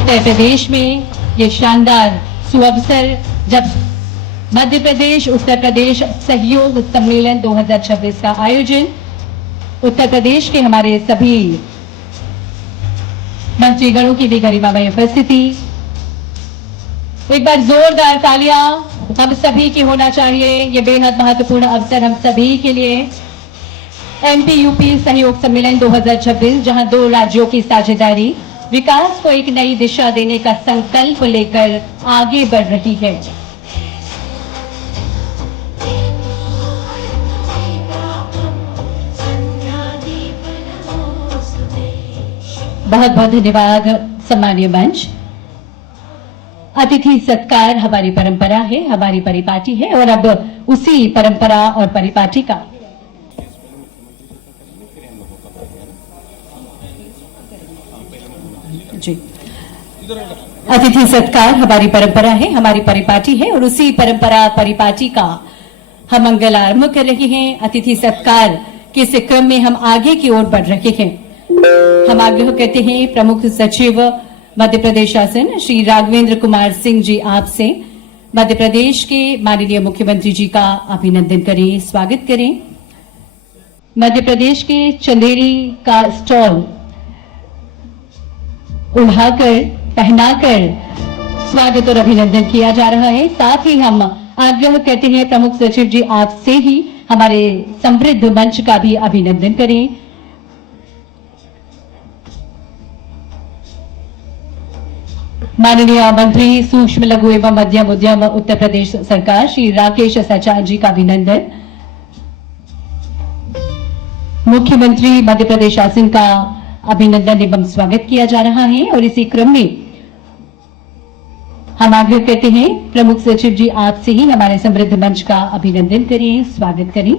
उत्तर प्रदेश में ये शानदार सुअवसर जब मध्य प्रदेश उत्तर प्रदेश सहयोग सम्मेलन 2026 का आयोजन उत्तर प्रदेश के हमारे सभी मंत्रीगणों की भी गरिमामय उपस्थिति। एक बार जोरदार तालियां हम सभी की होना चाहिए। ये बेहद महत्वपूर्ण अवसर हम सभी के लिए। एमपी यूपी सहयोग सम्मेलन 2026 जहां दो राज्यों की साझेदारी विकास को एक नई दिशा देने का संकल्प लेकर आगे बढ़ रही है। बहुत बहुत धन्यवाद सम्मानीय मंच। अतिथि सत्कार हमारी परंपरा है, हमारी परिपाटी है और अब उसी परंपरा और परिपाटी का जी अतिथि सत्कार हमारी परंपरा है, हमारी परिपाटी है और उसी परंपरा परिपाटी का हम मंगलारंभ कर रहे हैं। अतिथि सत्कार के इस क्रम में हम आगे की ओर बढ़ रहे हैं। हम आग्रह करते हैं प्रमुख सचिव मध्य प्रदेश शासन श्री राघवेंद्र कुमार सिंह जी आपसे मध्य प्रदेश के माननीय मुख्यमंत्री जी का अभिनंदन करें, स्वागत करें। मध्य प्रदेश के चंदेरी का स्टॉल उड़ाकर पहनाकर स्वागत और अभिनंदन किया जा रहा है। साथ ही हम आग्रह करते हैं प्रमुख सचिव जी आपसे ही हमारे समृद्ध मंच का भी अभिनंदन करें। माननीय मंत्री सूक्ष्म लघु एवं मध्यम उद्यम उत्तर प्रदेश सरकार श्री राकेश सचान जी का अभिनंदन। मुख्यमंत्री मध्य प्रदेश शासन का अभिनंदन एवं स्वागत किया जा रहा है और इसी क्रम में हम आग्रह करते हैं प्रमुख सचिव जी आपसे ही हमारे समृद्ध मंच का अभिनंदन करें, स्वागत करें।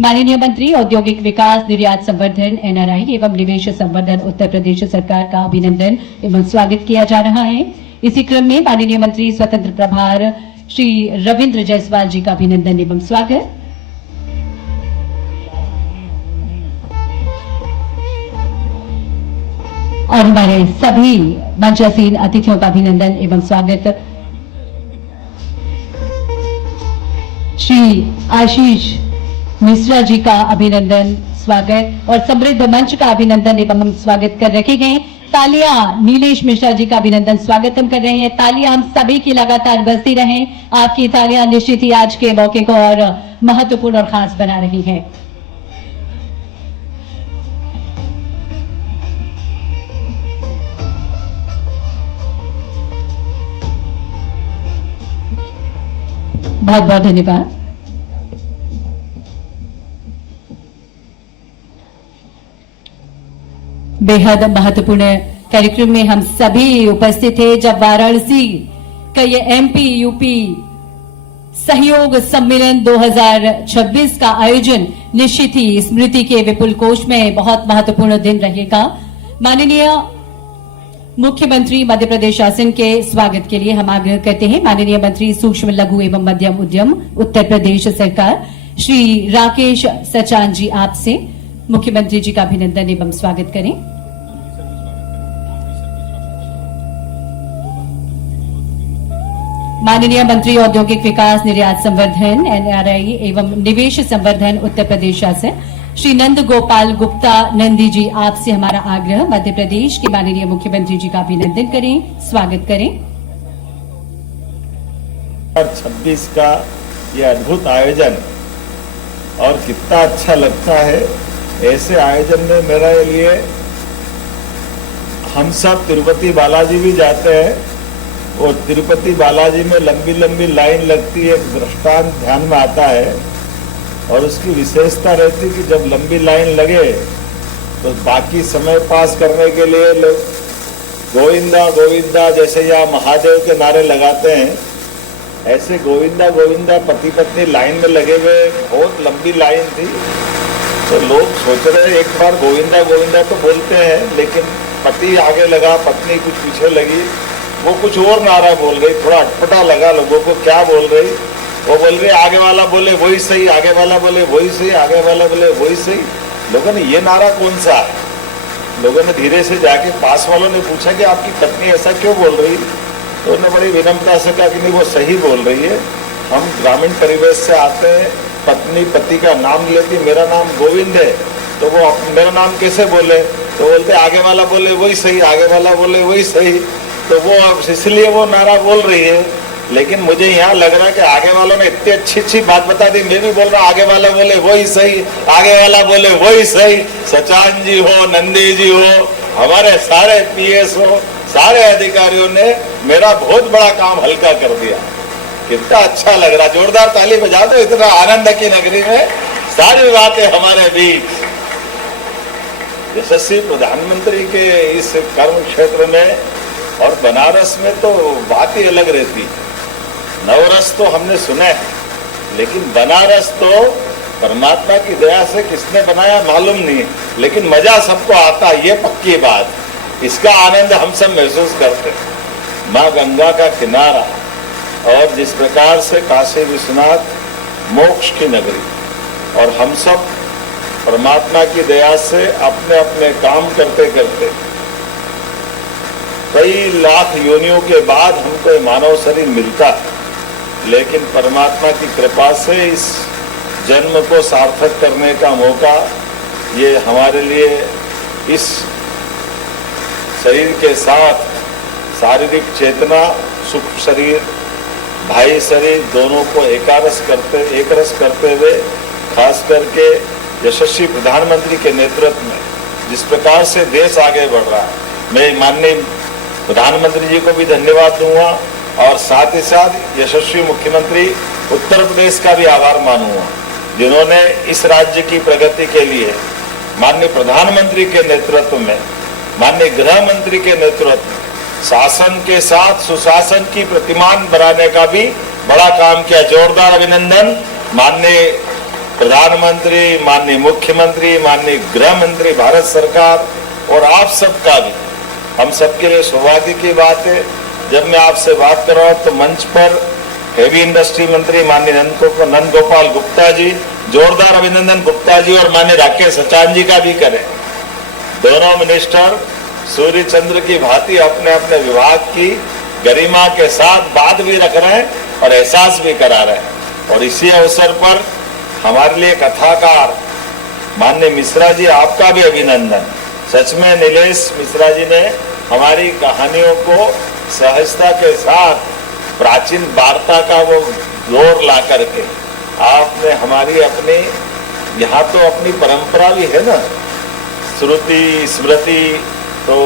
माननीय मंत्री औद्योगिक विकास निर्यात संवर्धन एनआरआई एवं निवेश संवर्धन उत्तर प्रदेश सरकार का अभिनंदन एवं स्वागत किया जा रहा है। इसी क्रम में माननीय मंत्री स्वतंत्र प्रभार श्री रविंद्र जायसवाल जी का अभिनंदन एवं स्वागत। और हमारे सभी मंचासीन अतिथियों का अभिनंदन एवं स्वागत। श्री आशीष मिश्रा जी का अभिनंदन, स्वागत और समृद्ध मंच का अभिनंदन एवं हम स्वागत कर रखे गए। तालियां नीलेश मिश्रा जी का अभिनंदन स्वागत हम कर रहे हैं। तालियां हम सभी की लगातार बजती रहें। आपकी तालियां निश्चित ही आज के मौके को और महत्वपूर्ण और खास बना रही है। बहुत बहुत धन्यवाद। बेहद महत्वपूर्ण कार्यक्रम में हम सभी उपस्थित थे जब वाराणसी का ये एमपी यूपी सहयोग सम्मेलन 2026 का आयोजन निश्चित ही स्मृति के विपुल कोश में बहुत महत्वपूर्ण दिन रहेगा। माननीय मुख्यमंत्री मध्य प्रदेश शासन के स्वागत के लिए हम आग्रह करते हैं माननीय मंत्री सूक्ष्म लघु एवं मध्यम उद्यम उत्तर प्रदेश सरकार श्री राकेश सचान जी आपसे मुख्यमंत्री जी का अभिनंदन एवं स्वागत करें। माननीय मंत्री औद्योगिक विकास निर्यात संवर्धन एनआरआई एवं निवेश संवर्धन उत्तर प्रदेश शासन श्री नंद गोपाल गुप्ता नंदी जी आपसे हमारा आग्रह मध्य प्रदेश के माननीय मुख्यमंत्री जी का अभिनंदन करें, स्वागत करें। 2026 का ये अद्भुत आयोजन और कितना अच्छा लगता है। ऐसे आयोजन में मेरे लिए हम सब तिरुपति बालाजी भी जाते हैं और तिरुपति बालाजी में लंबी लंबी लाइन लगती है। एक दृष्टांत ध्यान में आता है और उसकी विशेषता रहती है कि जब लंबी लाइन लगे तो बाकी समय पास करने के लिए लोग गोविंदा गोविंदा जैसे या महादेव के नारे लगाते हैं, ऐसे गोविंदा गोविंदा पति पत्नी लाइन में लगे हुए बहुत लंबी लाइन थी। तो लोग सोच रहे एक बार गोविंदा गोविंदा तो बोलते हैं लेकिन पति आगे लगा पत्नी कुछ पीछे लगी, वो कुछ और नारा बोल गई। थोड़ा अटपटा लगा लोगों को, क्या बोल रही। वो बोल रही आगे वाला बोले वही सही, आगे वाला बोले वही सही, आगे वाला बोले वही सही। लोगों ने ये नारा कौन सा है, लोगों ने धीरे से जाके पास वालों ने पूछा कि आपकी पत्नी ऐसा क्यों बोल रही, तो उन्होंने बड़ी विनम्रता से कहा कि नहीं वो सही बोल रही है, हम ग्रामीण परिवेश से आते हैं, पत्नी पति का नाम लेती, मेरा नाम गोविंद है तो वो मेरा नाम कैसे बोले, तो बोलते आगे वाला बोले वही सही, आगे वाला बोले वही सही, तो वो इसलिए वो नारा बोल रही है। लेकिन मुझे यहाँ लग रहा है कि आगे वालों ने इतनी अच्छी अच्छी बात बता दी, मैं भी बोल रहा हूँ आगे वाला बोले वही सही, आगे वाला बोले वही सही। सचान जी हो, नंदी जी हो, हमारे सारे पीएस हो, सारे अधिकारियों ने मेरा बहुत बड़ा काम हल्का कर दिया। कितना अच्छा लग रहा, जोरदार ताली बजा दो। इतना आनंद की नगरी में सारी बातें हमारे बीच। यशस्वी प्रधानमंत्री के इस कर्म क्षेत्र में और बनारस में तो बात ही अलग रहती। नवरस तो हमने सुने हैं, लेकिन बनारस तो परमात्मा की दया से किसने बनाया मालूम नहीं, लेकिन मजा सबको आता, ये पक्की बात। इसका आनंद हम सब महसूस करते। माँ गंगा का किनारा और जिस प्रकार से काशी विश्वनाथ मोक्ष की नगरी, और हम सब परमात्मा की दया से अपने अपने काम करते करते कई लाख योनियों के बाद हमको मानव शरीर मिलता है, लेकिन परमात्मा की कृपा से इस जन्म को सार्थक करने का मौका ये हमारे लिए इस शरीर के साथ शारीरिक चेतना, सुख शरीर, भाई शरीर दोनों को एक रस करते हुए, खास करके यशस्वी प्रधानमंत्री के नेतृत्व में जिस प्रकार से देश आगे बढ़ रहा है, मैं माननीय प्रधानमंत्री जी को भी धन्यवाद दूंगा और साथ ही साथ यशस्वी मुख्यमंत्री उत्तर प्रदेश का भी आभार मानूंगा, जिन्होंने इस राज्य की प्रगति के लिए माननीय प्रधानमंत्री के नेतृत्व में, माननीय गृह मंत्री के नेतृत्व में शासन के साथ सुशासन की प्रतिमान बनाने का भी बड़ा काम किया। जोरदार अभिनंदन माननीय प्रधानमंत्री, माननीय मुख्यमंत्री, माननीय गृह मंत्री, भारत सरकार और आप सबका भी। हम सबके लिए सौभाग्य की बात है जब मैं आपसे बात कर रहा हूं तो मंच पर हेवी इंडस्ट्री मंत्री माननीय नंद गोपाल गुप्ता जी, जोरदार अभिनंदन गुप्ता जी, और माननीय राकेश सचान जी का भी करें। दोनों मिनिस्टर सूर्य चंद्र की भांति अपने अपने विभाग की गरिमा के साथ बात भी रख रहे हैं और एहसास भी करा रहे हैं। और इसी अवसर पर हमारे लिए कथाकार माननीय मिश्रा जी, आपका भी अभिनंदन। सच में नीलेश मिश्रा जी ने हमारी कहानियों को सहजता के साथ प्राचीन वार्ता का वो जोर ला करके आपने हमारी अपनी, यहाँ तो अपनी परंपरा भी है ना, श्रुति स्मृति, तो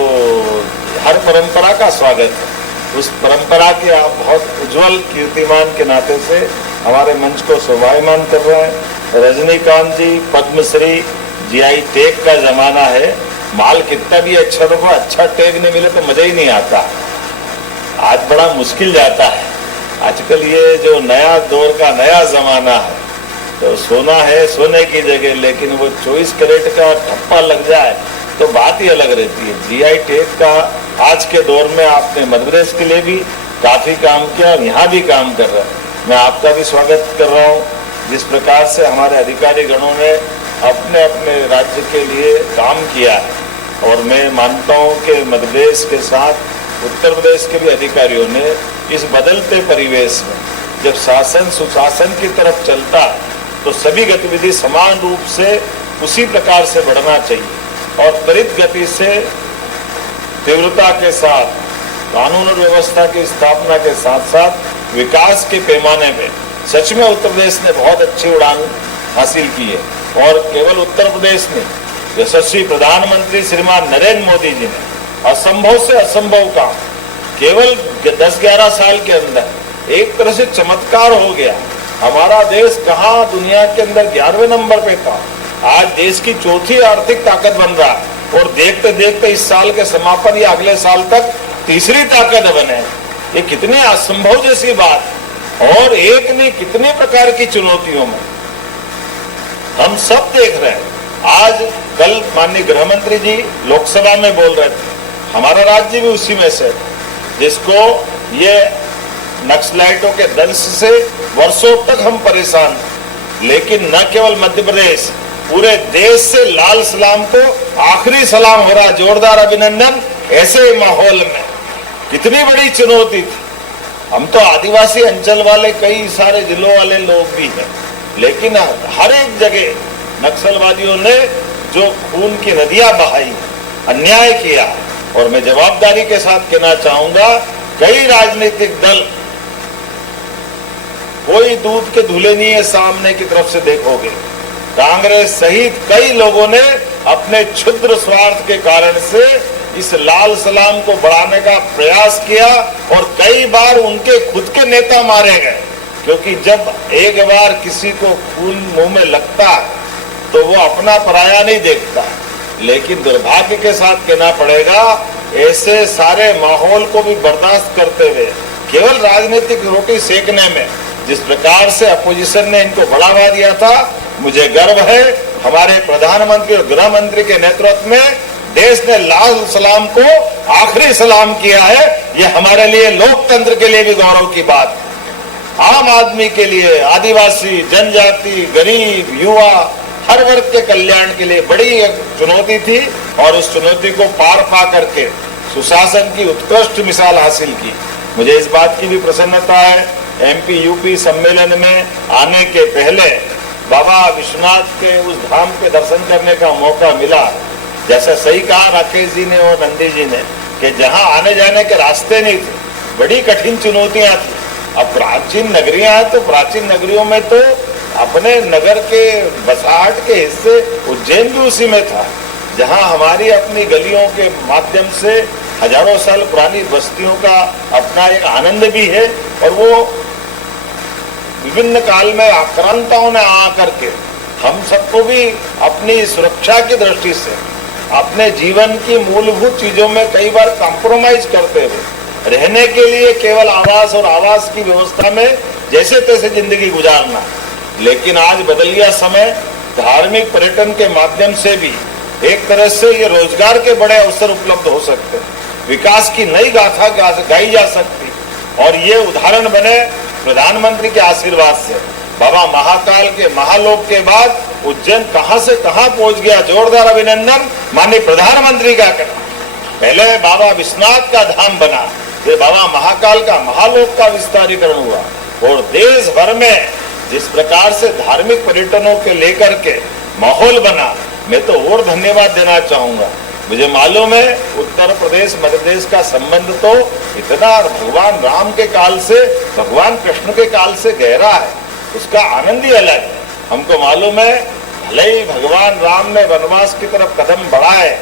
हर परंपरा का स्वागत है। उस परंपरा के आप बहुत उज्जवल कीर्तिमान के नाते से हमारे मंच को शोभायमान कर रहे हैं। रजनीकांत जी, पद्मश्री, जीआई टैग का जमाना है, माल कितना भी अच्छा हो, अच्छा टैग नहीं मिले तो मजा ही नहीं आता। आज बड़ा मुश्किल जाता है। आजकल ये जो नया दौर का नया जमाना है, तो सोना है सोने की जगह, लेकिन वो 24 कैरेट का ठप्पा लग जाए तो बात ही अलग रहती है। जीआई टैग का आज के दौर में आपने मध्य प्रदेश के लिए भी काफी काम किया और यहाँ भी काम कर रहा है। मैं आपका भी स्वागत कर रहा हूँ। जिस प्रकार से हमारे अधिकारी गणों ने अपने अपने राज्य के लिए काम किया है, और मैं मानता हूँ कि मध्य प्रदेश के साथ उत्तर प्रदेश के भी अधिकारियों ने इस बदलते परिवेश में जब शासन सुशासन की तरफ चलता है तो सभी गतिविधि समान रूप से उसी प्रकार से बढ़ना चाहिए और त्वरित गति से तीव्रता के साथ कानून और व्यवस्था की स्थापना के साथ साथ विकास के पैमाने पे सच में उत्तर प्रदेश ने बहुत अच्छी उड़ान हासिल की है। और केवल उत्तर प्रदेश ने, यशस्वी प्रधानमंत्री श्रीमान नरेंद्र मोदी जी ने असंभव से असंभव काम केवल 10-11 साल के अंदर एक तरह से चमत्कार हो गया। हमारा देश कहाँ दुनिया के अंदर 11वें नंबर पे था, आज देश की चौथी आर्थिक ताकत बन रहा है और देखते देखते इस साल के समापन या अगले साल तक तीसरी ताकत बने। ये कितनी असंभव जैसी बात, और एक ने कितने प्रकार की चुनौतियों में हम सब देख रहे हैं। आज कल माननीय गृह मंत्री जी लोकसभा में बोल रहे थे, हमारा राज्य भी उसी में से जिसको ये नक्सलाइटों के दंश से वर्षों तक हम परेशान थे। लेकिन न केवल मध्य प्रदेश, पूरे देश से लाल सलाम को आखिरी सलाम हो रहा, जोरदार अभिनंदन। ऐसे माहौल में कितनी बड़ी चुनौती थी। हम तो आदिवासी अंचल वाले कई सारे जिलों वाले लोग भी हैं, लेकिन हर एक जगह नक्सलवादियों ने जो खून की नदियां बहाई, अन्याय किया। और मैं जवाबदारी के साथ कहना चाहूंगा, कई राजनीतिक दल, कोई दूध के धुले नहीं है सामने की तरफ से देखोगे। कांग्रेस सहित कई लोगों ने अपने क्षुद्र स्वार्थ के कारण से इस लाल सलाम को बढ़ाने का प्रयास किया और कई बार उनके खुद के नेता मारे गए, क्योंकि जब एक बार किसी को खून मुंह में लगता है तो वो अपना पराया नहीं देखता। लेकिन दुर्भाग्य के साथ कहना पड़ेगा, ऐसे सारे माहौल को भी बर्दाश्त करते हुए केवल राजनीतिक रोटी सेकने में जिस प्रकार से अपोजिशन ने इनको बढ़ावा दिया था, मुझे गर्व है हमारे प्रधानमंत्री और गृह मंत्री के नेतृत्व में देश ने लाल सलाम को आखिरी सलाम किया है। यह हमारे लिए, लोकतंत्र के लिए भी गौरव की बात है। आम आदमी के लिए, आदिवासी, जनजाति, गरीब, युवा, हर वर्ग के कल्याण के लिए बड़ी एक चुनौती थी और उस चुनौती को पार पा करके सुशासन की उत्कृष्ट मिसाल हासिल की। मुझे इस बात की भी प्रसन्नता है, एमपी यूपी सम्मेलन में आने के पहले बाबा विश्वनाथ के उस धाम के दर्शन करने का मौका मिला। जैसा सही कहा राकेश जी ने और नंदी जी ने कि जहां आने जाने के रास्ते नहीं थे, बड़ी कठिन चुनौतियां थी। अब प्राचीन नगरियां हैं तो प्राचीन नगरियों में तो अपने नगर के बसाहट के हिस्से उज्जैन भी उसी में था, जहां हमारी अपनी गलियों के माध्यम से हजारों साल पुरानी बस्तियों का अपना एक आनंद भी है। और वो विभिन्न काल में आक्रांताओं ने आकर के हम सबको भी अपनी सुरक्षा की दृष्टि से अपने जीवन की मूलभूत चीजों में कई बार कॉम्प्रोमाइज करते हुए रहने के लिए केवल आवास और आवास की व्यवस्था में जैसे तैसे जिंदगी गुजारना। लेकिन आज बदल गया समय, धार्मिक पर्यटन के माध्यम से भी एक तरह से ये रोजगार के बड़े अवसर उपलब्ध हो सकते हैं, विकास की नई गाथा गाई जा सकती। और ये उदाहरण बने प्रधानमंत्री के आशीर्वाद से। बाबा महाकाल के महालोक के बाद उज्जैन कहां से कहां पहुंच गया, जोरदार अभिनंदन माननीय प्रधानमंत्री का करना। पहले बाबा विश्वनाथ का धाम बना, फिर बाबा महाकाल का महालोक का विस्तारीकरण हुआ। और देश भर में जिस प्रकार से धार्मिक पर्यटनों के लेकर के माहौल बना, मैं तो और धन्यवाद देना चाहूंगा। मुझे मालूम है उत्तर प्रदेश मध्य प्रदेश का संबंध तो इतना भगवान राम के काल से, भगवान कृष्ण के काल से गहरा है, उसका आनंद ही अलग है। हमको मालूम है भले ही भगवान राम ने वनवास की तरफ कदम बढ़ाए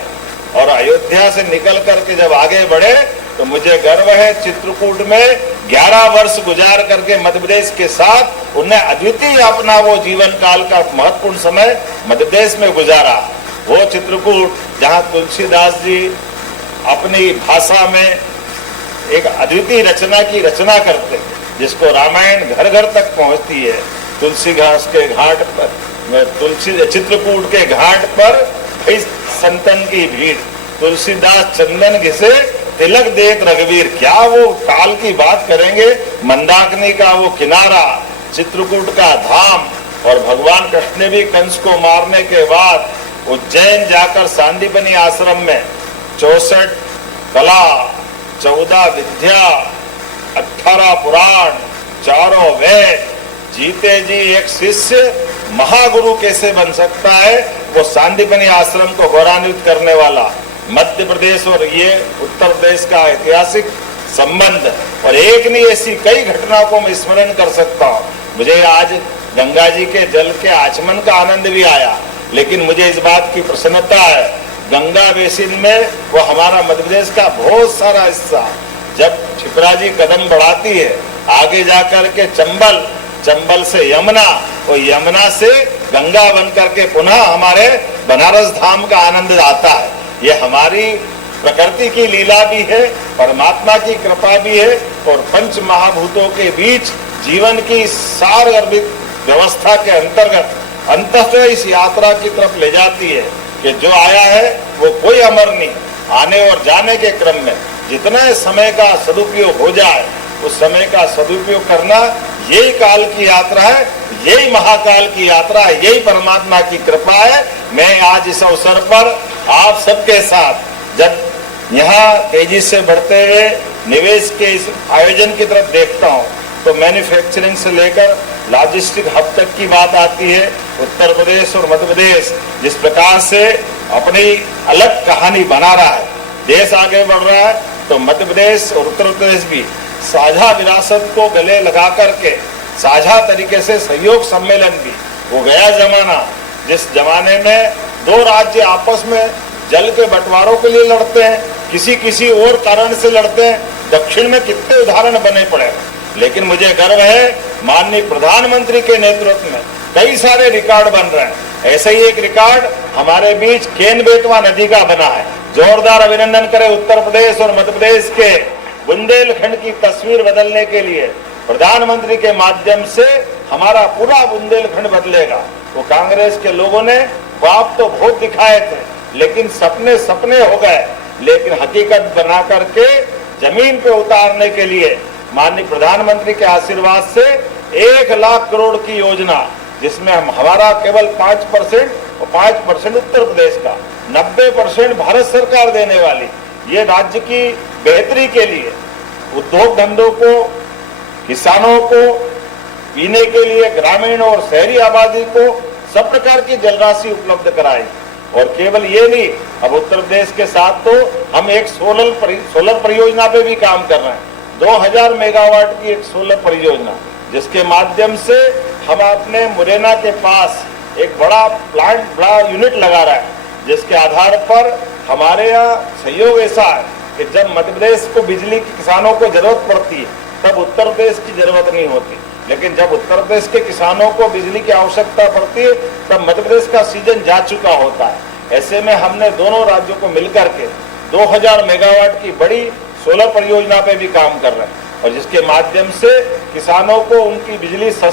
और अयोध्या से निकल करके जब आगे बढ़े, तो मुझे गर्व है चित्रकूट में 11 वर्ष गुजार करके मध्य प्रदेश के साथ उन्हें अद्वितीय अपना वो जीवन काल का महत्वपूर्ण समय मध्य प्रदेश में गुजारा। वो चित्रकूट जहाँ तुलसीदास जी अपनी भाषा में एक अद्वितीय रचना की रचना करते, जिसको रामायण घर घर तक पहुंचती है। तुलसी घास के घाट पर, तुलसी चित्रकूट के घाट पर इस संतन की भीड़, तुलसीदास चंदन घिसे तिलक देत रघुवीर। क्या वो काल की बात करेंगे, मंदाकिनी का वो किनारा, चित्रकूट का धाम। और भगवान कृष्ण ने भी कंस को मारने के बाद उज्जैन जाकर सांदीपनी आश्रम में 64 कला, 14 विद्या, 18 पुराण, 4 वेद, जीते जी एक शिष्य महागुरु कैसे बन सकता है, वो सांदीपनी आश्रम को गौरवान्वित करने वाला मध्य प्रदेश और ये उत्तर प्रदेश का ऐतिहासिक संबंध। और एक नहीं, ऐसी कई घटनाओं को मैं स्मरण कर सकता हूँ। मुझे आज गंगा जी के जल के आचमन का आनंद भी आया, लेकिन मुझे इस बात की प्रसन्नता है गंगा बेसिन में वो हमारा मध्य प्रदेश का बहुत सारा हिस्सा, जब क्षिप्रा जी कदम बढ़ाती है आगे जाकर के चंबल, चंबल से यमुना, और यमुना से गंगा बन करके पुनः हमारे बनारस धाम का आनंद आता है। ये हमारी प्रकृति की लीला भी है, परमात्मा की कृपा भी है, और पंच महाभूतों के बीच जीवन की सारगर्भित व्यवस्था के अंतर्गत अंततः इस यात्रा की तरफ ले जाती है कि जो आया है वो कोई अमर नहीं। आने और जाने के क्रम में जितने समय का सदुपयोग हो जाए, उस समय का सदुपयोग करना, यही काल की यात्रा है, यही महाकाल की यात्रा है, यही परमात्मा की कृपा है। मैं आज इस अवसर पर आप सबके साथ जब यहाँ तेजी से बढ़ते हुए निवेश के इस आयोजन की तरफ देखता हूँ तो मैन्युफैक्चरिंग से लेकर लॉजिस्टिक हब तक की बात आती है। उत्तर प्रदेश और मध्य प्रदेश जिस प्रकार से अपनी अलग कहानी बना रहा है, देश आगे बढ़ रहा है, तो मध्य प्रदेश और उत्तर प्रदेश भी साझा विरासत को गले लगा करके साझा तरीके से सहयोग सम्मेलन भी, वो गया जमाना जिस जमाने में दो राज्य आपस में जल के बंटवारों के लिए लड़ते हैं, किसी और कारण से लड़ते हैं। दक्षिण में कितने उदाहरण बने पड़े, लेकिन मुझे गर्व है माननीय प्रधानमंत्री के नेतृत्व में कई सारे रिकॉर्ड बन रहे हैं। ऐसे ही एक रिकॉर्ड हमारे बीच केन बेतवा नदी का बना है। जोरदार अभिनंदन करें उत्तर प्रदेश और मध्य प्रदेश के। बुंदेलखंड की तस्वीर बदलने के लिए प्रधानमंत्री के माध्यम से हमारा पूरा बुंदेलखंड बदलेगा। वो कांग्रेस के लोगों ने ख्वाब तो बहुत दिखाए थे, लेकिन सपने सपने हो गए। लेकिन हकीकत बना करके जमीन पे उतारने के लिए माननीय प्रधानमंत्री के आशीर्वाद से 1 लाख करोड़ की योजना, जिसमें हमारा केवल 5% और 5% उत्तर प्रदेश का, 90% भारत सरकार देने वाली, ये राज्य की बेहतरी के लिए उद्योग धंधों को, किसानों को, पीने के लिए ग्रामीण और शहरी आबादी को सब प्रकार की जलराशि उपलब्ध कराई। और केवल ये नहीं, अब उत्तर प्रदेश के साथ तो हम एक सोलर परियोजना पे भी काम कर रहे हैं। 2000 मेगावाट की एक सोलर परियोजना, जिसके माध्यम से हम अपने मुरैना के पास एक बड़ा यूनिट लगा रहा है, जिसके आधार पर हमारे यहाँ सहयोग ऐसा है कि जब मध्य प्रदेश को बिजली की किसानों को जरूरत पड़ती है तब उत्तर प्रदेश की जरूरत नहीं होती, लेकिन जब उत्तर प्रदेश के किसानों को बिजली की आवश्यकता पड़ती है तब मध्य प्रदेश का सीजन जा चुका होता है। ऐसे में हमने दोनों राज्यों को मिलकर के 2000 मेगावाट की बड़ी सोलर परियोजना पे भी काम कर रहे हैं, और जिसके माध्यम से किसानों को उनकी बिजली सस्ती